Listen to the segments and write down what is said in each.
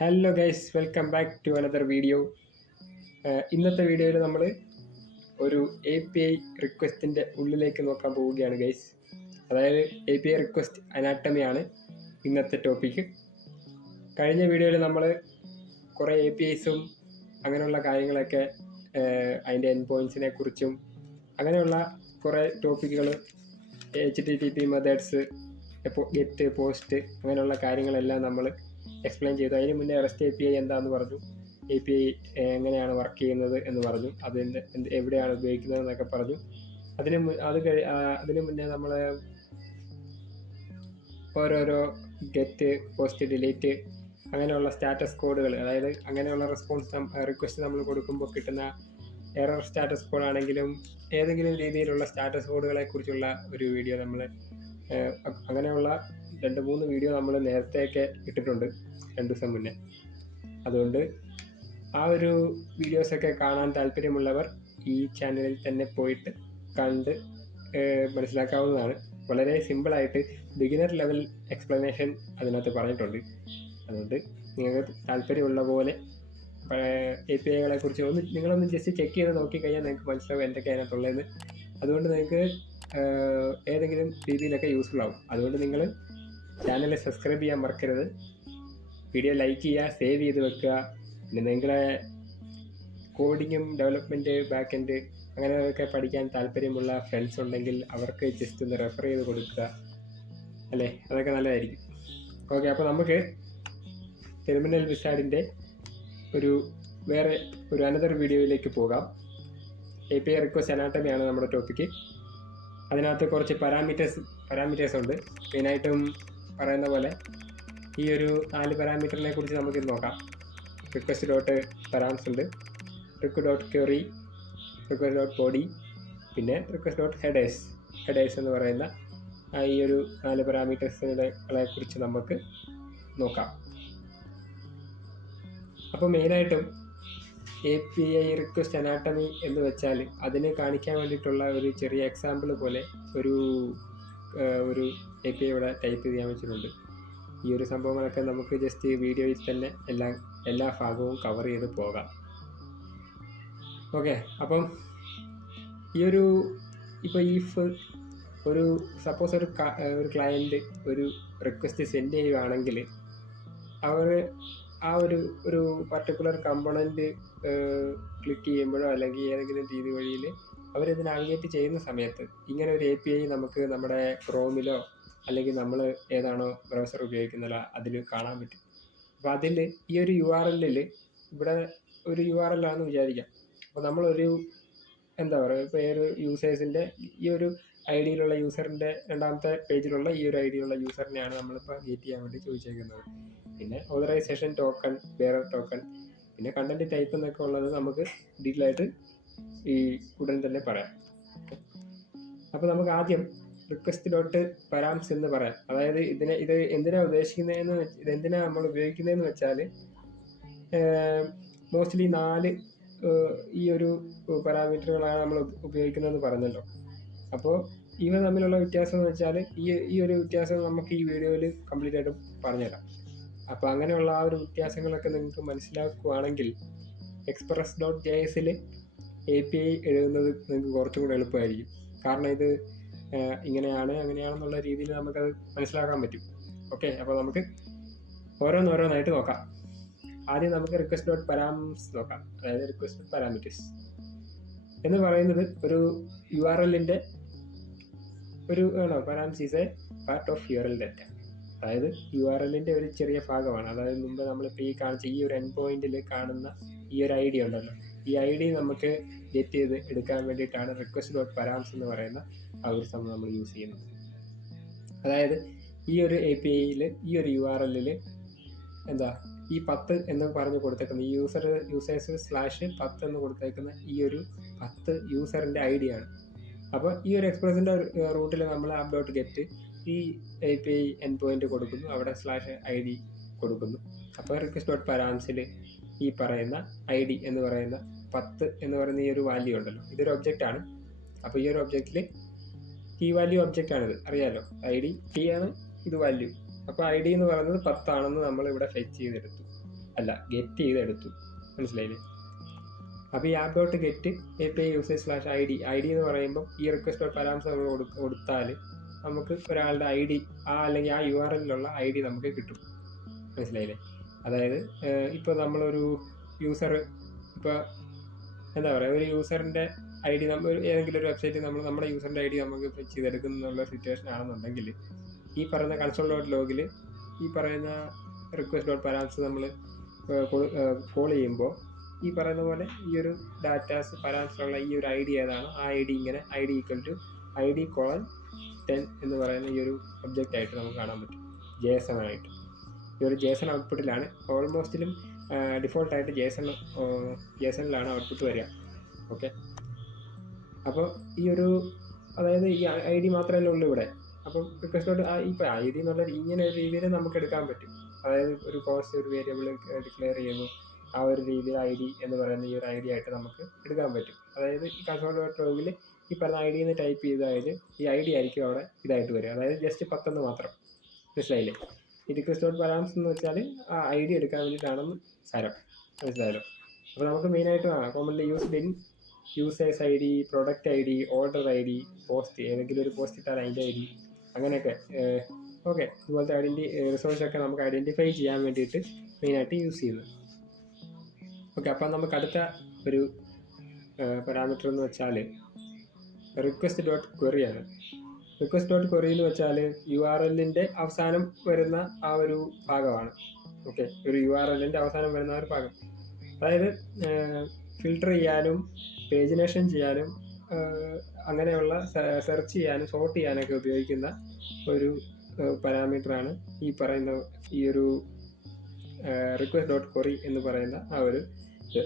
Hello guys, welcome back to another video. ഇന്നത്തെ വീഡിയോയിൽ നമ്മൾ ഒരു API റിക്വസ്റ്റിൻ്റെ ഉള്ളിലേക്ക് നോക്കാൻ പോവുകയാണ് ഗൈസ്. അതായത് API റിക്വസ്റ്റ് അനാട്ടമിയാണ് ഇന്നത്തെ ടോപ്പിക്ക്. കഴിഞ്ഞ വീഡിയോയിൽ നമ്മൾ കുറേ APIസും അങ്ങനെയുള്ള കാര്യങ്ങളൊക്കെ അതിൻ്റെ എൻഡ് പോയിൻറ്റ്സിനെ കുറിച്ചും അങ്ങനെയുള്ള കുറേ ടോപ്പിക്കുകൾ, HTTP മെത്തേഡ്സ്, ഗെറ്റ്, പോസ്റ്റ്, അങ്ങനെയുള്ള കാര്യങ്ങളെല്ലാം നമ്മൾ എക്സ്പ്ലെയിൻ ചെയ്തു. അതിന് മുന്നേ REST API എന്താണെന്ന് പറഞ്ഞു, API എങ്ങനെയാണ് വർക്ക് ചെയ്യുന്നത് എന്ന് പറഞ്ഞു, അതിൻ്റെ എവിടെയാണ് ഉപയോഗിക്കുന്നത് എന്നൊക്കെ പറഞ്ഞു. അതിന് മുന്നേ നമ്മൾ ഓരോരോ ഗെറ്റ്, പോസ്റ്റ്, ഡിലീറ്റ് അങ്ങനെയുള്ള സ്റ്റാറ്റസ് കോഡുകൾ, അതായത് അങ്ങനെയുള്ള റിക്വസ്റ്റ് നമ്മൾ കൊടുക്കുമ്പോൾ കിട്ടുന്ന എറർ സ്റ്റാറ്റസ് കോഡാണെങ്കിലും ഏതെങ്കിലും രീതിയിലുള്ള സ്റ്റാറ്റസ് കോഡുകളെ കുറിച്ചുള്ള ഒരു വീഡിയോ നമ്മൾ അങ്ങനെയുള്ള 2-3 വീഡിയോ നമ്മൾ നേരത്തെയൊക്കെ ഇട്ടിട്ടുണ്ട് 2 ദിവസം മുന്നേ. അതുകൊണ്ട് ആ ഒരു വീഡിയോസൊക്കെ കാണാൻ താല്പര്യമുള്ളവർ ഈ ചാനലിൽ തന്നെ പോയിട്ട് കണ്ട് മനസ്സിലാക്കാവുന്നതാണ്. വളരെ സിമ്പിളായിട്ട് ബിഗിനർ ലെവൽ എക്സ്പ്ലനേഷൻ അതിനകത്ത് പറഞ്ഞിട്ടുണ്ട്. അതുകൊണ്ട് നിങ്ങൾക്ക് താല്പര്യമുള്ള പോലെ APIകളെ കുറിച്ച് നിങ്ങളൊന്ന് ജസ്റ്റ് ചെക്ക് ചെയ്ത് നോക്കിക്കഴിഞ്ഞാൽ നിങ്ങൾക്ക് മനസ്സിലാവും എന്തൊക്കെ അതിനകത്തുള്ളതെന്ന്. അതുകൊണ്ട് നിങ്ങൾക്ക് ഏതെങ്കിലും രീതിയിലൊക്കെ യൂസ്ഫുൾ ആവും. അതുകൊണ്ട് നിങ്ങൾ ചാനൽ സബ്സ്ക്രൈബ് ചെയ്യാൻ മറക്കരുത്, വീഡിയോ ലൈക്ക് ചെയ്യുക, സേവ് ചെയ്ത് വെക്കുക. പിന്നെ നിങ്ങളെ കോഡിങ്ങും ഡെവലപ്മെൻറ്റ്, ബാക്ക് എൻഡ് അങ്ങനെയൊക്കെ പഠിക്കാൻ താല്പര്യമുള്ള ഫ്രണ്ട്സ് ഉണ്ടെങ്കിൽ അവർക്ക് ജസ്റ്റ് ഒന്ന് റെഫർ ചെയ്ത് കൊടുക്കുക, അല്ലേ? അതൊക്കെ നല്ലതായിരിക്കും. ഓക്കെ, അപ്പോൾ നമുക്ക് ടെർമിനൽ വിസാർഡിൻ്റെ വേറെ ഒരു അനദർ വീഡിയോയിലേക്ക് പോകാം. API റിക്വസ്റ്റ് അനാട്ടമിയാണ് നമ്മുടെ ടോപ്പിക്ക്. അതിനകത്ത് കുറച്ച് പാരാമീറ്റേഴ്സ് ഉണ്ട്. മെയിനായിട്ടും പറയുന്ന പോലെ ഈ ഒരു 4 പാരാമീറ്ററിനെ കുറിച്ച് നമുക്ക് നോക്കാം. റിക്വസ്റ്റ് ഡോട്ട് പാരാംസ് ഉണ്ട്, request dot query, request dot body, പിന്നെ റിക്വസ്റ്റ് ഡോട്ട് ഹെഡേഴ്സ് എന്ന് പറയുന്ന ഈ ഒരു 4 പാരാമീറ്റേഴ്സുകളെ കുറിച്ച് നമുക്ക് നോക്കാം. അപ്പോൾ മെയിനായിട്ടും API റിക്വസ്റ്റ് അനാട്ടമി എന്ന് വെച്ചാൽ അതിനെ കാണിക്കാൻ വേണ്ടിയിട്ടുള്ള ഒരു ചെറിയ എക്സാമ്പിൾ പോലെ ഒരു API ഇവിടെ ടൈപ്പ് ചെയ്യാൻ വെച്ചിട്ടുണ്ട്. ഈ ഒരു സംഭവങ്ങളൊക്കെ നമുക്ക് ജസ്റ്റ് വീഡിയോയിൽ തന്നെ എല്ലാ ഭാഗവും കവർ ചെയ്ത് പോകാം. ഓക്കെ, അപ്പം ഇപ്പോൾ സപ്പോസ് ഒരു ക്ലയൻറ്റ് ഒരു റിക്വസ്റ്റ് സെൻഡ് ചെയ്യുകയാണെങ്കിൽ അവർ ആ ഒരു പർട്ടിക്കുലർ കമ്പോണൻറ്റ് ക്ലിക്ക് ചെയ്യുമ്പോഴോ അല്ലെങ്കിൽ ഏതെങ്കിലും രീതി വഴിയിൽ അവരിത് നാവിഗേറ്റ് ചെയ്യുന്ന സമയത്ത് ഇങ്ങനെ ഒരു API നമുക്ക് നമ്മുടെ ക്രോമിലോ അല്ലെങ്കിൽ നമ്മൾ ഏതാണോ ബ്രൗസർ ഉപയോഗിക്കുന്നല്ലോ അതിൽ കാണാൻ പറ്റും. അപ്പോൾ അതിൽ ഈ ഒരു URL ഇവിടെ ഒരു URL ആണെന്ന് വിചാരിക്കാം. അപ്പോൾ നമ്മളൊരു എന്താ പറയുക, ഇപ്പോൾ ഈ ഒരു യൂസേഴ്സിൻ്റെ ഈ ഒരു ID-യിലുള്ള യൂസറിൻ്റെ രണ്ടാമത്തെ പേജിലുള്ള ഈ ഒരു ID-യുള്ള യൂസറിനെയാണ് നമ്മളിപ്പോൾ ഗെറ്റ് ചെയ്യാൻ വേണ്ടി ചോദിച്ചേക്കുന്നത്. പിന്നെ ഓതറൈസേഷൻ ടോക്കൺ, ബെയറർ ടോക്കൺ, പിന്നെ കണ്ടന്റ് ടൈപ്പ് എന്നൊക്കെ ഉള്ളത് നമുക്ക് ഡീറ്റെയിൽ ആയിട്ട് ഈ ഉടൻ തന്നെ പറയാം. അപ്പോൾ നമുക്ക് ആദ്യം റിക്വസ്റ്റ് ഡോട്ട് പാരാംസ് എന്ന് പറയാം. അതായത് ഇത് എന്തിനാ നമ്മൾ ഉപയോഗിക്കുന്നതെന്ന് വെച്ചാൽ മോസ്റ്റ്ലി 4 ഈ ഒരു പാരാമീറ്ററുകളാണ് നമ്മൾ ഉപയോഗിക്കുന്നതെന്ന് പറഞ്ഞല്ലോ. അപ്പോൾ ഇവ തമ്മിലുള്ള വ്യത്യാസം എന്ന് വെച്ചാൽ ഈ ഒരു വ്യത്യാസം നമുക്ക് ഈ വീഡിയോയിൽ കംപ്ലീറ്റ് ആയിട്ട് പറഞ്ഞുതരാം. അപ്പോൾ അങ്ങനെയുള്ള ആ ഒരു വ്യത്യാസങ്ങളൊക്കെ നിങ്ങൾക്ക് മനസ്സിലാക്കുകയാണെങ്കിൽ express.jsൽ API എഴുതുന്നത് നിങ്ങൾക്ക് കുറച്ചും കൂടെ എളുപ്പമായിരിക്കും. കാരണം ഇത് അങ്ങനെയാണെന്നുള്ള രീതിയിൽ നമുക്കത് മനസ്സിലാക്കാൻ പറ്റും. ഓക്കെ, അപ്പോൾ നമുക്ക് ഓരോന്നായിട്ട് നോക്കാം. ആദ്യം നമുക്ക് റിക്വസ്റ്റ് ഡോട്ട് പാരാംസ് നോക്കാം. അതായത് റിക്വസ്റ്റ് പാരാമീറ്റേഴ്സ് എന്ന് പറയുന്നത് ഒരു URLൻ്റെ params is a part of URL data. അതായത് URLൻ്റെ ഒരു ചെറിയ ഭാഗമാണ്. അതായത് മുമ്പ് നമ്മളിപ്പോൾ ഈ കാണിച്ച ഈ ഒരു എൻഡ് പോയിന്റിൽ കാണുന്ന ഈ ഒരു ID ഉണ്ടല്ലോ, ഈ ID നമുക്ക് ഗെറ്റ് ചെയ്ത് എടുക്കാൻ വേണ്ടിയിട്ടാണ് റിക്വസ്റ്റ് ഡോട്ട് പാരാംസ് എന്ന് പറയുന്ന ആ ഒരു സംഭവം നമ്മൾ യൂസ് ചെയ്യുന്നത്. അതായത് ഈ ഒരു APIയിൽ ഈ ഒരു URLൽ ഈ 10 എന്ന് പറഞ്ഞ് കൊടുത്തേക്കുന്ന ഈ users/10 എന്ന് കൊടുത്തേക്കുന്ന ഈ ഒരു 10 യൂസറിൻ്റെ ID ആണ്. അപ്പോൾ ഈ ഒരു എക്സ്പ്രസിൻ്റെ റൂട്ടിൽ നമ്മൾ app.get ഈ API എൻഡ് പോയിന്റ് കൊടുക്കുന്നു, അവിടെ /ID കൊടുക്കുന്നു. അപ്പോൾ റിക്വസ്റ്റ് ഡോട്ട് പാരാംസിൽ ഈ പറയുന്ന ID എന്ന് പറയുന്ന 10 എന്ന് പറയുന്ന ഈ ഒരു വാല്യൂ ഉണ്ടല്ലോ, ഇതൊരു ഒബ്ജക്റ്റാണ്. അപ്പോൾ ഈ ഒരു ഒബ്ജക്റ്റിൽ കീ വാല്യൂ ഒബ്ജക്റ്റാണിത്, അറിയാലോ. ID കീ ആണ്, ഇത് വാല്യൂ. അപ്പോൾ ID എന്ന് പറയുന്നത് 10 ആണെന്ന് നമ്മൾ ഇവിടെ ഫെച്ച് ചെയ്തെടുത്തു. അല്ല, ഗെറ്റ് ചെയ്തെടുത്തു. മനസ്സിലായില്ലേ? അപ്പോൾ ഈ app dot get API usage /ID എന്ന് പറയുമ്പോൾ ഈ റിക്വസ്റ്റ് ഡോട്ട് പാരാമീറ്റർ നമ്മൾ കൊടുത്താൽ നമുക്ക് ഒരാളുടെ ID അല്ലെങ്കിൽ ആ URL-ലുള്ള ID നമുക്ക് കിട്ടും. മനസ്സിലായില്ലേ? അതായത് ഇപ്പോൾ നമ്മളൊരു യൂസർ, ഇപ്പോൾ എന്താ പറയുക, ഒരു യൂസറിൻ്റെ ID നമ്മൾ ഏതെങ്കിലും ഒരു വെബ്സൈറ്റിൽ നമ്മുടെ യൂസറിൻ്റെ ID നമുക്ക് ഫെച്ച് ചെയ്തെടുക്കുന്ന സിറ്റുവേഷൻ ആണെന്നുണ്ടെങ്കിൽ ഈ പറയുന്ന കൺസോൾ ഡോട്ട് ലോഗിൽ ഈ പറയുന്ന റിക്വസ്റ്റ് ഡോട്ട് പാരാമീറ്റർ നമ്മൾ കോൾ ചെയ്യുമ്പോൾ ഈ പറയുന്ന പോലെ ഈ ഒരു ഡാറ്റാസ് പാരാമീറ്ററുള്ള ഈ ഒരു ID ഏതാണോ ആ ID ഇങ്ങനെ ID = ID:10 എന്ന് പറയുന്ന ഈ ഒരു ഒബ്ജക്റ്റ് ആയിട്ട് നമുക്ക് കാണാൻ പറ്റും, JSON ആയിട്ട്. ഈ ഒരു JSON ഔട്ട്പുട്ടിലാണ് ഓൾമോസ്റ്റിലും ഡിഫോൾട്ടായിട്ട് JSON-ലാണ് ഔട്ട്പുട്ട് വരിക. ഓക്കെ, അപ്പോൾ ഈ ഒരു അതായത് ഈ ID മാത്രമല്ല ഉള്ളൂ ഇവിടെ. അപ്പം റിക്വസ്റ്റ് ഡോട്ട് ഇപ്പോൾ ID എന്നുള്ള ഇങ്ങനെ ഒരു രീതിയിൽ നമുക്ക് എടുക്കാൻ പറ്റും. അതായത് ഒരു കോസ്റ്റ് ഒരു വേരിയബിൾ ഡിക്ലെയർ ചെയ്യുന്നു, ആ ഒരു രീതിയിൽ ID എന്ന് പറയുന്ന ഈ ഒരു ID ആയിട്ട് നമുക്ക് എടുക്കാൻ പറ്റും. അതായത് ഈ കൺസോൾ ഡോട്ട് ലോഗിൽ ഈ പറഞ്ഞ ID എന്ന് ടൈപ്പ് ചെയ്താൽ ഈ ID ആയിരിക്കും അവിടെ ഇതായിട്ട് വരിക, അതായത് ജസ്റ്റ് 10 മാത്രം. മനസ്സിലായില്ലേ? ഈ റിക്വസ്റ്റ് ഡോട്ട് പാരാമീറ്റർ എന്ന് വെച്ചാൽ ആ ID എടുക്കാൻ വേണ്ടിയിട്ടാണെന്ന് സാരം. മനസ്സിലായല്ലോ? അപ്പോൾ നമുക്ക് മെയിനായിട്ട് commonly used in users ID, product ID, order ID, post, ഏതെങ്കിലും ഒരു പോസ്റ്റ് ഇട്ടാൽ അതിൻ്റെ ID, അങ്ങനെയൊക്കെ. ഓക്കെ, ഇതുപോലത്തെ റിസോഴ്സൊക്കെ നമുക്ക് ഐഡൻറ്റിഫൈ ചെയ്യാൻ വേണ്ടിയിട്ട് മെയിനായിട്ട് യൂസ് ചെയ്യുന്നത്. ഓക്കെ, അപ്പം നമുക്ക് അടുത്ത ഒരു പാരാമീറ്റർ എന്ന് വെച്ചാൽ റിക്വസ്റ്റ് ഡോട്ട് ക്വറി ആണ്. റിക്വസ്റ്റ് ഡോട്ട് ക്വറി എന്ന് വെച്ചാൽ URL-ൻ്റെ അവസാനം വരുന്ന ആ ഒരു ഭാഗമാണ്. ഓക്കെ, ഒരു URL-ൻ്റെ അവസാനം വരുന്ന ഒരു ഭാഗം, അതായത് ഫിൽട്ടർ ചെയ്യാനും പേജിനേഷൻ ചെയ്യാനും അങ്ങനെയുള്ള സെർച്ച് ചെയ്യാനും സോർട്ട് ചെയ്യാനൊക്കെ ഉപയോഗിക്കുന്ന ഒരു പാരാമീറ്ററാണ് ഈ പറയുന്ന ഈ ഒരു റിക്വസ്റ്റ് ഡോട്ട് ക്വറി എന്ന് പറയുന്ന ആ ഒരു ഇത്.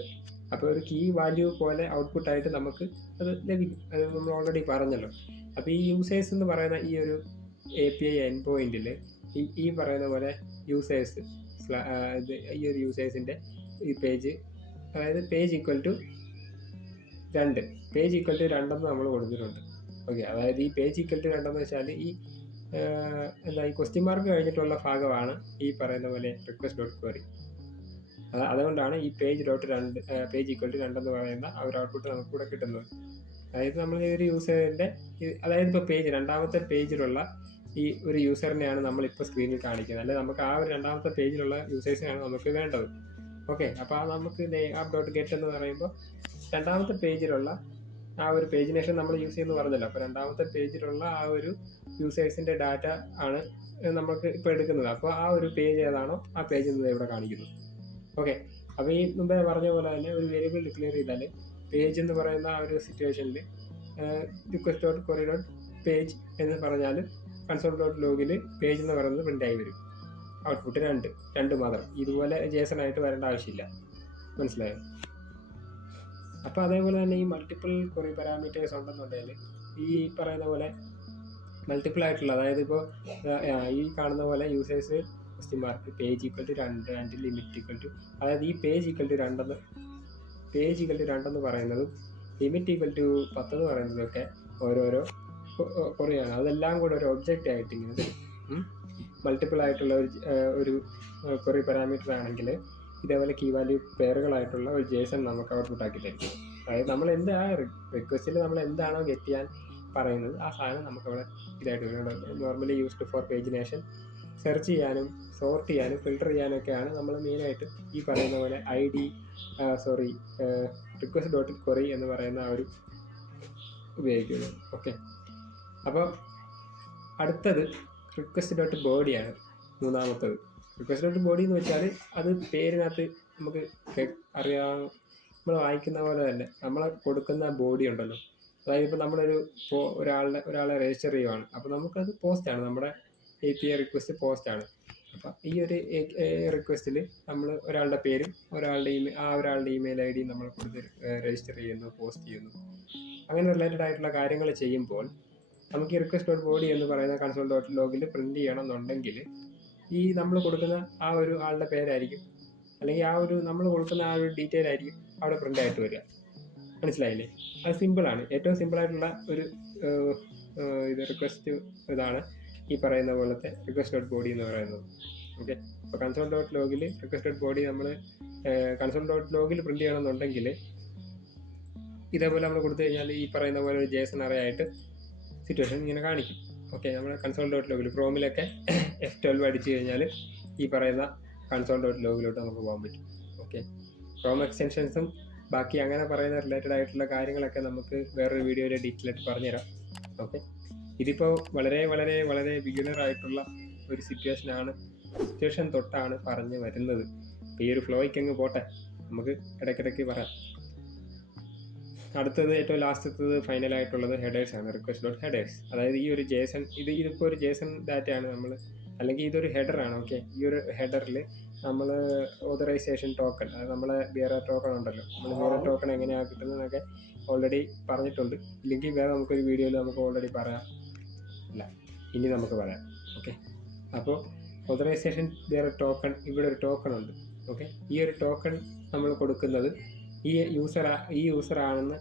അപ്പോൾ ഒരു കീ വാല്യൂ പോലെ ഔട്ട്പുട്ടായിട്ട് നമുക്ക് അത് ലഭിക്കും. അത് നമ്മൾ ഓൾറെഡി പറഞ്ഞല്ലോ. അപ്പോൾ ഈ യൂസേഴ്സ് എന്ന് പറയുന്ന ഈ ഒരു API എൻഡ് പോയിന്റിൽ ഈ പറയുന്ന പോലെ യൂസേഴ്സ് ഈ ഒരു യൂസേഴ്സിൻ്റെ ഈ പേജ്, അതായത് പേജ് = 2, പേജ് = 2 എന്ന് നമ്മൾ കൊടുത്തിട്ടുണ്ട്. ഓക്കെ, അതായത് ഈ പേജ് = 2 എന്ന് വെച്ചാൽ ഈ ഈ ക്വസ്റ്റ്യൻ മാർക്ക് കഴിഞ്ഞിട്ടുള്ള ഭാഗമാണ് ഈ പറയുന്ന പോലെ റിക്വസ്റ്റ് ഡോട്ട് ക്വറി. അതുകൊണ്ടാണ് ഈ പേജ് = 2 എന്ന് പറയുന്ന ആ ഒരു ഔട്ട്പുട്ട് നമുക്ക് കൂടെ കിട്ടുന്നത്. അതായത് നമ്മൾ ഈ ഒരു യൂസറിൻ്റെ അതായത് ഇപ്പോൾ രണ്ടാമത്തെ പേജിലുള്ള ഈ ഒരു യൂസറിനെയാണ് നമ്മളിപ്പോൾ സ്ക്രീനിൽ കാണിക്കുന്നത്, അല്ലെങ്കിൽ നമുക്ക് ആ ഒരു രണ്ടാമത്തെ പേജിലുള്ള യൂസേഴ്സിനാണ് നമുക്ക് വേണ്ടത്. ഓക്കെ, അപ്പോൾ നമുക്ക് ആപ്പ് ഡോട്ട് ഗെറ്റ് എന്ന് പറയുമ്പോൾ രണ്ടാമത്തെ പേജിലുള്ള ആ ഒരു പേജിനേഷൻ നമ്മൾ യൂസ് ചെയ്യുന്നു പറഞ്ഞല്ലോ. അപ്പോൾ രണ്ടാമത്തെ പേജിലുള്ള ആ ഒരു യൂസേഴ്സിൻ്റെ ഡാറ്റ ആണ് നമുക്ക് ഇപ്പോൾ എടുക്കുന്നത്. അപ്പോൾ ആ ഒരു പേജ് ഏതാണോ ആ പേജ് ഇവിടെ കാണിക്കുന്നു. ഓക്കെ, അപ്പോൾ ഈ മുമ്പേ പറഞ്ഞ പോലെ തന്നെ ഒരു വേരിയബിൾ ഡിക്ലെയർ ചെയ്താൽ പേജ് എന്ന് പറയുന്ന ആ ഒരു സിറ്റുവേഷനിൽ request dot query dot page എന്ന് പറഞ്ഞാൽ കൺസോൾ ഡോട്ട് ലോഗിൽ പേജ് എന്ന് പറയുന്നത് പ്രിൻ്റ് ആയി വരും. ഔട്ട്പുട്ട് 2 മാത്രം. ഇതുപോലെ JSON ആയിട്ട് വരേണ്ട ആവശ്യമില്ല. മനസ്സിലായോ? അപ്പോൾ അതേപോലെ തന്നെ ഈ മൾട്ടിപ്പിൾ ക്വറി പാരാമീറ്റേഴ്സ് ഉണ്ടെന്നുണ്ടെങ്കിൽ ഈ പറയുന്ന പോലെ മൾട്ടിപ്പിൾ ആയിട്ടുള്ള, അതായത് ഇപ്പോൾ ഈ കാണുന്ന പോലെ യൂസേഴ്സ് പേജ് = 2 ആൻഡ് ലിമിറ്റ് അതായത് ഈ പേജ് = 2 എന്ന് പറയുന്നതും ലിമിറ്റ് = 10 എന്ന് പറയുന്നതൊക്കെ ഓരോരോ ക്വറിയാണ്. അതെല്ലാം കൂടെ ഒരു ഒബ്ജക്റ്റ് ആയിട്ട് ഇങ്ങനെ മൾട്ടിപ്പിൾ ആയിട്ടുള്ള ഒരു ക്വറി പാരാമീറ്റർ ആണെങ്കിൽ ഇതേപോലെ കീ വാല്യൂ പെയറുകളായിട്ടുള്ള ഒരു JSON നമുക്ക് ഔട്ട്പുട്ട് ആക്കി തരും. അതായത് നമ്മൾ റിക്വസ്റ്റിൽ നമ്മൾ എന്താണോ ഗെറ്റ് ചെയ്യാൻ പറയുന്നത് ആ സാധനം നമുക്കവിടെ ഇതായിട്ട് വരും. Normally used for pagination, search ചെയ്യാനും സോർട്ട് ചെയ്യാനും ഫിൽട്ടർ ചെയ്യാനൊക്കെയാണ് നമ്മൾ മെയിനായിട്ട് ഈ പറയുന്ന പോലെ റിക്വസ്റ്റ് ഡോട്ട് ക്വറി എന്ന് പറയുന്ന ആ ഒരു ഉപയോഗിക്കുന്നത്. ഓക്കെ, അപ്പോൾ അടുത്തത് റിക്വസ്റ്റ് ഡോട്ട് ബോഡിയാണ്, മൂന്നാമത്തത്. റിക്വസ്റ്റ് ഡോട്ട് ബോഡി എന്ന് വെച്ചാൽ അത് പേരിനകത്ത് നമുക്ക് നമ്മൾ വായിക്കുന്ന പോലെ തന്നെ നമ്മൾ കൊടുക്കുന്ന ബോഡി ഉണ്ടല്ലോ. അതായത് ഇപ്പോൾ നമ്മളൊരു ഒരാളെ രജിസ്റ്റർ ചെയ്യുവാണ്, അപ്പോൾ നമുക്കത് പോസ്റ്റാണ്, നമ്മുടെ API റിക്വസ്റ്റ് പോസ്റ്റാണ്. അപ്പം ഈ ഒരു റിക്വസ്റ്റിൽ നമ്മൾ ഒരാളുടെ പേരും ഒരാളുടെ ഇമെയിൽ ID നമ്മൾ കൊടുത്ത് രജിസ്റ്റർ ചെയ്യുന്നു, പോസ്റ്റ് ചെയ്യുന്നു. അങ്ങനെ റിലേറ്റഡ് ആയിട്ടുള്ള കാര്യങ്ങൾ ചെയ്യുമ്പോൾ നമുക്ക് ഈ റിക്വസ്റ്റ് ഡോട്ട് ബോഡി എന്ന് പറയുന്ന കൺസോൾ ഡോട്ട് ലോഗിൽ പ്രിൻറ്റ് ചെയ്യണം എന്നുണ്ടെങ്കിൽ ഈ നമ്മൾ കൊടുക്കുന്ന ആ ഒരു ആളുടെ പേരായിരിക്കും, അല്ലെങ്കിൽ ആ ഒരു നമ്മൾ കൊടുക്കുന്ന ആ ഒരു ഡീറ്റെയിൽ ആയിരിക്കും അവിടെ പ്രിൻ്റ് ആയിട്ട് വരിക. മനസ്സിലായില്ലേ? അത് സിമ്പിളാണ്. ഏറ്റവും സിമ്പിളായിട്ടുള്ള ഒരു റിക്വസ്റ്റ് ഇതാണ് ഈ പറയുന്ന പോലത്തെ റിക്വസ്റ്റ് ഡോട്ട് ബോഡി എന്ന് പറയുന്നത്. ഓക്കെ. അപ്പോൾ കൺസോൾ ഡോട്ട് ലോഗിൽ റിക്വസ്റ്റഡ് ബോഡി നമ്മൾ കൺസോൾ ഡോട്ട് ലോഗിൽ പ്രിൻറ്റ് ചെയ്യണമെന്നുണ്ടെങ്കിൽ ഇതേപോലെ നമ്മൾ കൊടുത്തു കഴിഞ്ഞാൽ ഈ പറയുന്ന പോലെ ഒരു JSON അറേ ആയിട്ട് സിറ്റുവേഷൻ ഇങ്ങനെ കാണിക്കും. ഓക്കെ, നമ്മൾ കൺസോൾ ഡോട്ട് ലോഗിൽ ക്രോമിലൊക്കെ F12 അടിച്ചു കഴിഞ്ഞാൽ ഈ പറയുന്ന കൺസോൾ ഡോട്ട് ലോഗിലോട്ട് നമുക്ക് പോകാൻ പറ്റും. ഓക്കെ, ക്രോം എക്സ്റ്റൻഷൻസും ബാക്കി അങ്ങനെ പറയുന്ന റിലേറ്റഡ് ആയിട്ടുള്ള കാര്യങ്ങളൊക്കെ നമുക്ക് വേറൊരു വീഡിയോയിൽ ഡീറ്റെയിൽ ആയിട്ട് പറഞ്ഞുതരാം. ഓക്കെ, ഇതിപ്പോൾ വളരെ വളരെ വളരെ ബിഗിനർ ആയിട്ടുള്ള ഒരു സിറ്റുവേഷൻ തൊട്ടാണ് പറഞ്ഞു വരുന്നത്. ഈ ഒരു ഫ്ലോയ്ക്ക് അങ്ങ് പോട്ടെ, നമുക്ക് ഇടയ്ക്കിടയ്ക്ക് പറയാം. അടുത്തത് ഏറ്റവും ലാസ്റ്റത്തത് ഫൈനലായിട്ടുള്ളത് ഹെഡേഴ്സ് ആണ്, റിക്വസ്റ്റ് ഡോട്ട് ഹെഡേഴ്സ്. അതായത് ഈ ഒരു JSON ഇതിപ്പോൾ ഒരു JSON ഡാറ്റയാണ് നമ്മൾ, അല്ലെങ്കിൽ ഇതൊരു ഹെഡറാണ്. ഓക്കെ, ഈ ഒരു ഹെഡറിൽ നമ്മൾ ഓതറൈസേഷൻ ടോക്കൺ, അതായത് നമ്മളെ ബിയറർ ടോക്കൺ ഉണ്ടല്ലോ, നമ്മൾ ബിയറർ ടോക്കൺ എങ്ങനെയാണ് കിട്ടുന്നതെന്നൊക്കെ ഓൾറെഡി പറഞ്ഞിട്ടുണ്ട്. ഇല്ലെങ്കിൽ വേറെ നമുക്കൊരു വീഡിയോയിൽ നമുക്ക് ഓൾറെഡി പറയാം, അല്ല ഇനി നമുക്ക് പറയാം. ഓക്കെ, അപ്പോൾ ഓതറൈസേഷൻ ബിയറർ ടോക്കൺ, ഇവിടെ ഒരു ടോക്കൺ ഉണ്ട്. ഓക്കെ, ഈ ഒരു ടോക്കൺ നമ്മൾ കൊടുക്കുന്നത് ഈ യൂസറാണെന്ന്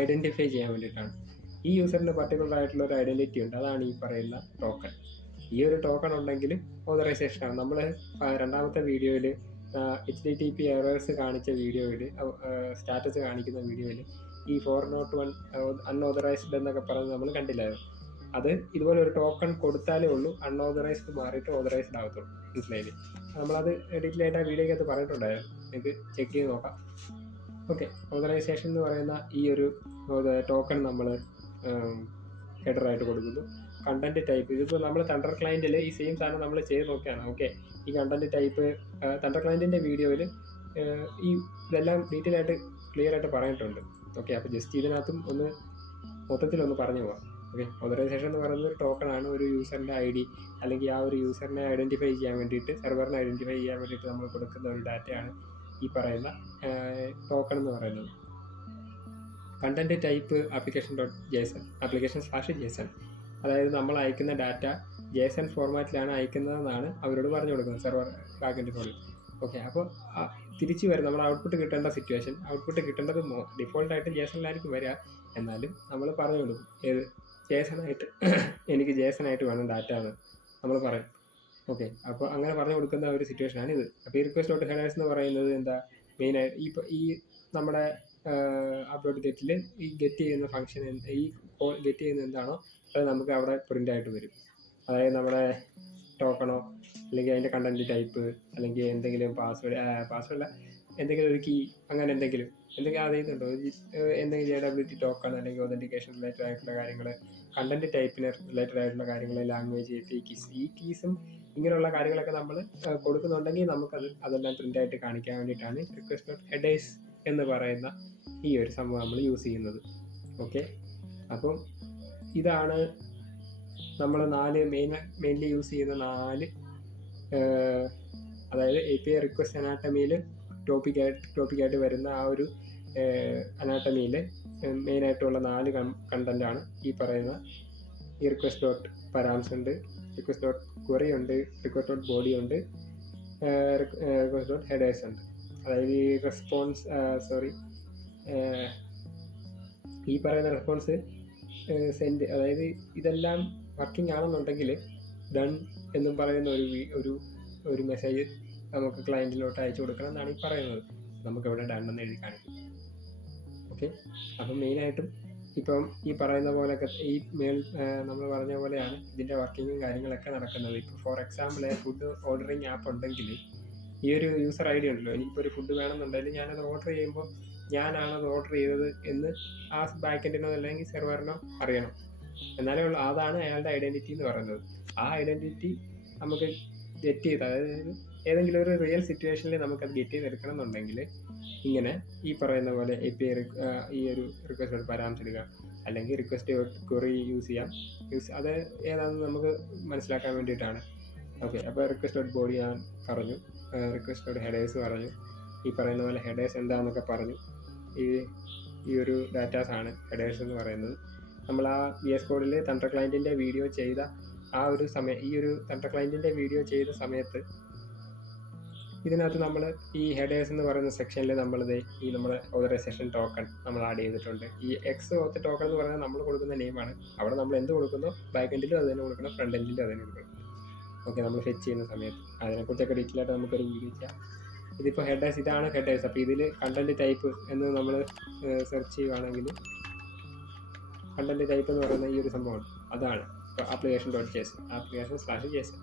ഐഡൻറ്റിഫൈ ചെയ്യാൻ വേണ്ടിയിട്ടാണ്. ഈ യൂസറിന് പർട്ടിക്കുലർ ആയിട്ടുള്ള ഒരു ഐഡൻറ്റിറ്റി ഉണ്ട്, അതാണ് ഈ പറയുന്ന ടോക്കൺ. ഈ ഒരു ടോക്കൺ ഉണ്ടെങ്കിൽ ഓതറൈസേഷനാണ്. നമ്മൾ രണ്ടാമത്തെ വീഡിയോയിൽ HTTP എറേഴ്സ് കാണിച്ച വീഡിയോയിൽ, സ്റ്റാറ്റസ് കാണിക്കുന്ന വീഡിയോയിൽ ഈ 401 അൺഓതറൈസ്ഡ് എന്നൊക്കെ പറഞ്ഞ് നമ്മൾ കണ്ടില്ലായിരുന്നു. അത് ഇതുപോലെ ഒരു ടോക്കൺ കൊടുത്താലേ ഉള്ളൂ അൺഓതറൈസ്ഡ് മാറിയിട്ട് ഓതറൈസ്ഡ് ആകത്തുള്ളൂ. മനസ്സിലായില്ലേ? നമ്മളത് ഡീറ്റെയിൽ ആയിട്ട് ആ വീഡിയോക്കകത്ത് പറഞ്ഞിട്ടുണ്ടായിരുന്നു, നിങ്ങൾക്ക് ചെക്ക് ചെയ്ത് നോക്കാം. ഓക്കെ, ഓതറൈസേഷൻ എന്ന് പറയുന്ന ഈ ഒരു ടോക്കൺ നമ്മൾ ഹെഡറായിട്ട് കൊടുക്കുന്നു. കണ്ടന്റ് ടൈപ്പ്, ഇതിപ്പോൾ നമ്മൾ തണ്ടർ ക്ലയൻറ്റിൽ ഈ സെയിം സാധനം നമ്മൾ ചെയ്ത് നോക്കിയാണ്. ഓക്കെ, ഈ കണ്ടന്റ് ടൈപ്പ് തണ്ടർ ക്ലയൻറ്റിൻ്റെ വീഡിയോയിൽ ഈ ഇതെല്ലാം ഡീറ്റെയിൽ ആയിട്ട് ക്ലിയർ ആയിട്ട് പറഞ്ഞിട്ടുണ്ട്. ഓക്കെ, അപ്പോൾ ജസ്റ്റ് ഇതിനകത്തും ഒന്ന് മൊത്തത്തിലൊന്ന് പറഞ്ഞു പോകാം. ഓക്കെ, ഓതറൈസേഷൻ എന്ന് പറയുന്നത് ഒരു ടോക്കണാണ്. ഒരു യൂസറിൻ്റെ ID അല്ലെങ്കിൽ ആ ഒരു യൂസറിനെ ഐഡൻറ്റിഫൈ ചെയ്യാൻ വേണ്ടിയിട്ട്, സെർവറിനെ ഐഡൻറ്റിഫൈ ചെയ്യാൻ വേണ്ടിയിട്ട് നമ്മൾ കൊടുക്കുന്ന ഒരു ഡാറ്റയാണ് ഈ പറയുന്ന ടോക്കൺ എന്ന് പറയുന്നത്. കണ്ടന്റ് ടൈപ്പ് application/JSON, അതായത് നമ്മൾ അയക്കുന്ന ഡാറ്റ JSON ഫോർമാറ്റിലാണ് അയക്കുന്നതെന്നാണ് അവരോട് പറഞ്ഞു കൊടുക്കുന്നത് സെർവർ ബാക്കെൻഡിനുള്ളിൽ. ഓക്കെ, അപ്പോൾ തിരിച്ചു വരും നമ്മൾ ഔട്ട്പുട്ട് കിട്ടേണ്ട സിറ്റുവേഷൻ, ഔട്ട്പുട്ട് കിട്ടേണ്ടത് ഡിഫോൾട്ടായിട്ട് JSON-ലായിരിക്കും വരിക. എന്നാലും നമ്മൾ പറഞ്ഞു കൊടുക്കും ഏത് JSON-ആയിട്ട് എനിക്ക് JSON-ആയിട്ട് വേണം ഡാറ്റ എന്ന് നമ്മൾ പറയും. ഓക്കെ, അപ്പോൾ അങ്ങനെ പറഞ്ഞു കൊടുക്കുന്ന ഒരു സിറ്റുവേഷനാണ് ഇത്. അപ്പോൾ ഈ റിക്വസ്റ്റ് ഡോട്ട് ഹെഡേഴ്സ് എന്ന് പറയുന്നത് എന്താ, മെയിനായിട്ട് ഈ നമ്മുടെ അപ്ലോഡ് ഗെറ്റിൽ ഈ ഗെറ്റ് ചെയ്യുന്ന ഫംഗ്ഷൻ, ഈ ഗെറ്റ് ചെയ്യുന്ന എന്താണോ അത് നമുക്ക് അവിടെ പ്രിൻ്റ് ആയിട്ട് വരും. അതായത് നമ്മുടെ ടോക്കണോ അല്ലെങ്കിൽ അതിൻ്റെ കണ്ടന്റ് ടൈപ്പ് അല്ലെങ്കിൽ എന്തെങ്കിലും പാസ്വേഡ് എന്തെങ്കിലും ഒരു കീ, അങ്ങനെ എന്തെങ്കിലും അറിയുന്നുണ്ടോ, എന്തെങ്കിലും JWT ടോക്കൺ അല്ലെങ്കിൽ ഒതൻറ്റിക്കേഷൻ റിലേറ്റഡ് ആയിട്ടുള്ള കാര്യങ്ങൾ, കണ്ടന്റ് ടൈപ്പിന് റിലേറ്റഡ് ആയിട്ടുള്ള കാര്യങ്ങൾ, ലാംഗ്വേജ് API കീസ്, ഈ കീസും ഇങ്ങനെയുള്ള കാര്യങ്ങളൊക്കെ നമ്മൾ കൊടുക്കുന്നുണ്ടെങ്കിൽ നമുക്കത് അതെല്ലാം പ്രിൻ്റായിട്ട് കാണിക്കാൻ വേണ്ടിയിട്ടാണ് റിക്വസ്റ്റ് ഡോട്ട് ഹെഡേഴ്സ് എന്ന് പറയുന്ന ഈ ഒരു സംഭവം നമ്മൾ യൂസ് ചെയ്യുന്നത്. ഓക്കെ, അപ്പം ഇതാണ് നമ്മൾ മെയിൻലി യൂസ് ചെയ്യുന്ന 4, അതായത് API റിക്വസ്റ്റ് അനാട്ടമിയിൽ ടോപ്പിക്കായിട്ട് വരുന്ന ആ ഒരു അനാട്ടമിയിൽ മെയിനായിട്ടുള്ള 4 കണ്ടൻ്റാണ് ഈ പറയുന്ന ഈ റിക്വസ്റ്റ് ഡോട്ട് പാരാംസ് ഉണ്ട്, റിക്വസ്റ്റ് ഡോട്ട് ക്വറി ഉണ്ട്, റിക്വസ്റ്റ് ഡോട്ട് ബോഡി ഉണ്ട്, റിക്വസ്റ്റ് ഡോട്ട് ഹെഡേഴ്സ് ഉണ്ട്. അതായത് ഈ ഈ പറയുന്ന റെസ്പോൺസ് സെൻഡ്, അതായത് ഇതെല്ലാം വർക്കിംഗ് ആണെന്നുണ്ടെങ്കിൽ ഡൺ എന്നും പറയുന്ന ഒരു മെസ്സേജ് നമുക്ക് ക്ലയൻറ്റിലോട്ട് അയച്ചു കൊടുക്കണം എന്നാണ് ഈ പറയുന്നത്. നമുക്കിവിടെ ഡൺ എന്ന് എഴുതി കാണിക്കും. ഓക്കെ, അപ്പം മെയിനായിട്ടും ഇപ്പം ഈ പറയുന്ന പോലെയൊക്കെ ഈ നമ്മൾ പറഞ്ഞ പോലെയാണ് ഇതിൻ്റെ വർക്കിങ്ങും കാര്യങ്ങളൊക്കെ നടക്കുന്നത്. ഇപ്പോൾ for example food ordering app ഉണ്ടെങ്കിൽ ഈ ഒരു യൂസർ ID ഉണ്ടല്ലോ, എനിക്കിപ്പോൾ ഒരു ഫുഡ് വേണമെന്നുണ്ടെങ്കിൽ ഞാനത് ഓർഡർ ചെയ്യുമ്പോൾ ഞാനാണത് ഓർഡർ ചെയ്തത് എന്ന് ആ ബാക്കെൻഡിനോ അല്ലെങ്കിൽ സെർവറിനോ അറിയണം. എന്നാലേ ഉള്ളൂ, അതാണ് അയാളുടെ ഐഡൻറ്റിറ്റി എന്ന് പറയുന്നത്. ആ ഐഡൻറ്റിറ്റി നമുക്ക് ഗെറ്റ് ചെയ്ത്, അതായത് ഏതെങ്കിലും ഒരു റിയൽ സിറ്റുവേഷനിൽ നമുക്കത് ഗെറ്റ് ചെയ്തെടുക്കണം എന്നുണ്ടെങ്കിൽ ഇങ്ങനെ ഈ പറയുന്ന പോലെ API ഈ ഒരു റിക്വസ്റ്റ് ഡോട്ട് പാരാംസ് ഇടുക, അല്ലെങ്കിൽ റിക്വസ്റ്റ് ഡോട്ട് ക്വറി യൂസ് ചെയ്യാം. അത് ഏതാണെന്ന് നമുക്ക് മനസ്സിലാക്കാൻ വേണ്ടിയിട്ടാണ്. ഓക്കെ, അപ്പോൾ റിക്വസ്റ്റ് ഡോട്ട് ബോഡി ഞാൻ പറഞ്ഞു, റിക്വസ്റ്റ് ഡോട്ട് ഹെഡേഴ്സ് പറഞ്ഞു, ഈ പറയുന്ന പോലെ ഹെഡേഴ്സ് എന്താണെന്നൊക്കെ പറഞ്ഞു. ഈ ഒരു ഡാറ്റാസാണ് ഹെഡേഴ്സ് എന്ന് പറയുന്നത്. നമ്മൾ ആ VS കോഡിൽ തണ്ടർ ക്ലയൻറ്റിൻ്റെ വീഡിയോ ചെയ്ത ആ ഒരു ഈ ഒരു തണ്ടർ ക്ലയൻറ്റിൻ്റെ വീഡിയോ ചെയ്ത സമയത്ത് ഇതിനകത്ത് നമ്മൾ ഈ ഹെഡേഴ്സ് എന്ന് പറയുന്ന സെക്ഷനിൽ നമ്മളിത് ഈ നമ്മുടെ ഓതറൈസേഷൻ ടോക്കൺ നമ്മൾ ആഡ് ചെയ്തിട്ടുണ്ട്. ഈ OAuth ടോക്കൺ എന്ന് പറയുന്നത് നമ്മൾ കൊടുക്കുന്ന നെയിമാണ്. അവിടെ നമ്മൾ എന്ത് കൊടുക്കുന്നോ ബാക്ക് എൻഡിലും അത് തന്നെ കൊടുക്കണം, ഫ്രണ്ട് എൻഡിലും അത് തന്നെ കൊടുക്കണം. ഓക്കെ, നമ്മൾ ഫെച്ച് ചെയ്യുന്ന സമയത്ത് അതിനെക്കുറിച്ചൊക്കെ ഡീറ്റെയിൽ ആയിട്ട് നമുക്കൊരു വീഡിയോ ചെയ്യാം. ഇതിപ്പോൾ ഹെഡേഴ്സ്, ഇതാണ് ഹെഡേഴ്സ്. അപ്പോൾ ഇതിൽ കണ്ടൻറ്റ് ടൈപ്പ് എന്ന് നമ്മൾ സെർച്ച് ചെയ്യുകയാണെങ്കിൽ കണ്ടൻറ്റ് ടൈപ്പ് എന്ന് പറയുന്ന ഈ ഒരു സംഭവമാണ്, അതാണ് ഇപ്പോൾ application.json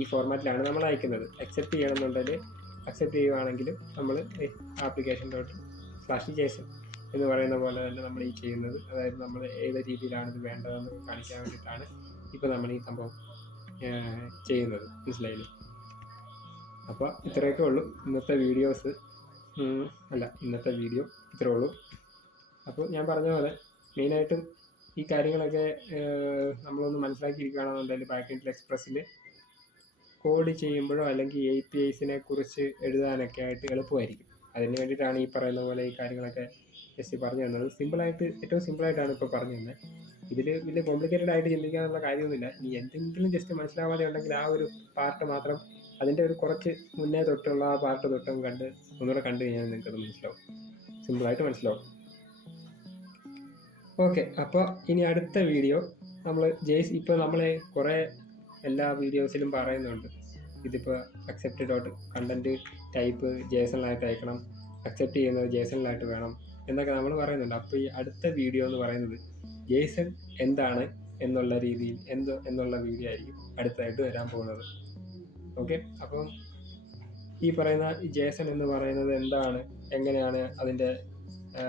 ഈ ഫോർമാറ്റിലാണ് നമ്മൾ അയക്കുന്നത്. അക്സെപ്റ്റ് ചെയ്യണമെന്നുണ്ടെങ്കിൽ അക്സെപ്റ്റ് ചെയ്യുകയാണെങ്കിലും നമ്മൾ application.json എന്ന് പറയുന്ന പോലെ തന്നെ നമ്മൾ ഈ ചെയ്യുന്നത്. അതായത് നമ്മൾ ഏത് രീതിയിലാണ് ഇത് വേണ്ടതെന്ന് കാണിക്കാൻ വേണ്ടിയിട്ടാണ് ഇപ്പോൾ നമ്മൾ ഈ സംഭവം ചെയ്യുന്നത്. മനസ്സിലായില്ലേ? അപ്പോൾ ഇത്രയൊക്കെ ഉള്ളൂ ഇന്നത്തെ വീഡിയോ ഇത്രേ ഉള്ളൂ. അപ്പോൾ ഞാൻ പറഞ്ഞ പോലെ മെയിനായിട്ടും ഈ കാര്യങ്ങളൊക്കെ നമ്മളൊന്ന് മനസ്സിലാക്കിയിരിക്കുകയാണെന്നുണ്ടെങ്കിൽ ബാക്ക്എൻഡ് എക്സ്പ്രസ്സിൽ കോഡ് ചെയ്യുമ്പോഴോ അല്ലെങ്കിൽ APIസിനെ കുറിച്ച് എഴുതാനൊക്കെ ആയിട്ട് എളുപ്പമായിരിക്കും. അതിന് വേണ്ടിയിട്ടാണ് ഈ പറയുന്ന പോലെ ഈ കാര്യങ്ങളൊക്കെ ജസ്റ്റ് പറഞ്ഞു തന്നത്. ഏറ്റവും സിമ്പിളായിട്ടാണ് ഇപ്പോൾ പറഞ്ഞു തന്നത്. ഇതിൽ വലിയ കോംപ്ലിക്കേറ്റഡ് ആയിട്ട് ചിന്തിക്കാനുള്ള കാര്യമൊന്നുമില്ല. ഇനി എന്തെങ്കിലും ജസ്റ്റ് മനസ്സിലാവാതെ ഉണ്ടെങ്കിൽ ആ ഒരു പാർട്ട് മാത്രം, അതിൻ്റെ ഒരു കുറച്ച് മുന്നേ തൊട്ടുള്ള ആ പാർട്ട് തൊട്ടും ഒന്നുകൂടെ കണ്ടു കഴിഞ്ഞാൽ നിങ്ങൾക്കത് മനസ്സിലാവും, സിമ്പിളായിട്ട് മനസ്സിലാവും. ഓക്കെ, അപ്പോൾ ഇനി അടുത്ത വീഡിയോ നമ്മൾ ഇപ്പോൾ നമ്മൾ കുറേ എല്ലാ വീഡിയോസിലും പറയുന്നുണ്ട് ഇതിപ്പോൾ accept.content ടൈപ്പ് ജേസണിലായിട്ട് അയക്കണം, അക്സെപ്റ്റ് ചെയ്യുന്നത് ജേസണിലായിട്ട് വേണം എന്നൊക്കെ നമ്മൾ പറയുന്നുണ്ട്. അപ്പോൾ ഈ അടുത്ത വീഡിയോ എന്ന് പറയുന്നത് ജേസൺ എന്താണ് എന്നുള്ള രീതിയിൽ എന്നുള്ള വീഡിയോ ആയിരിക്കും അടുത്തായിട്ട് വരാൻ പോകുന്നത്. ഓക്കെ, അപ്പം ഈ പറയുന്ന ജേസൺ എന്ന് പറയുന്നത് എന്താണ്, എങ്ങനെയാണ് അതിൻ്റെ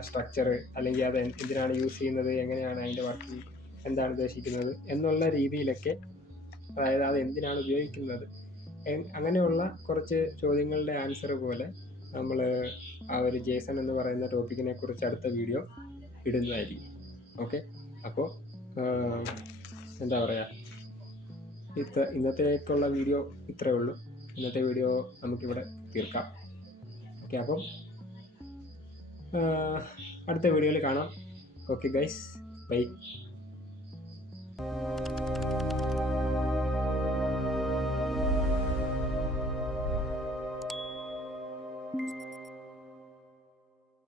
സ്ട്രക്ചർ, അല്ലെങ്കിൽ അത് എന്തിനാണ് യൂസ് ചെയ്യുന്നത്, എങ്ങനെയാണ് അതിൻ്റെ വർക്കിംഗ്, എന്താണ് ഉദ്ദേശിക്കുന്നത് എന്നുള്ള രീതിയിലൊക്കെ, അതായത് അത് എന്തിനാണ് ഉപയോഗിക്കുന്നത്, അങ്ങനെയുള്ള കുറച്ച് ചോദ്യങ്ങളുടെ ആൻസർ പോലെ നമ്മൾ ആ ഒരു ജേസൺ എന്ന് പറയുന്ന ടോപ്പിക്കിനെ കുറിച്ച് അടുത്ത വീഡിയോ ഇടുന്നതായിരിക്കും. ഓക്കെ, അപ്പോൾ എന്താ പറയുക, ഇന്നത്തേക്കുള്ള വീഡിയോ ഇത്രയേ ഉള്ളൂ. ഇന്നത്തെ വീഡിയോ നമുക്കിവിടെ തീർക്കാം. ഓക്കെ, അപ്പം അടുത്ത വീഡിയോയിൽ കാണാം. Okay guys, by.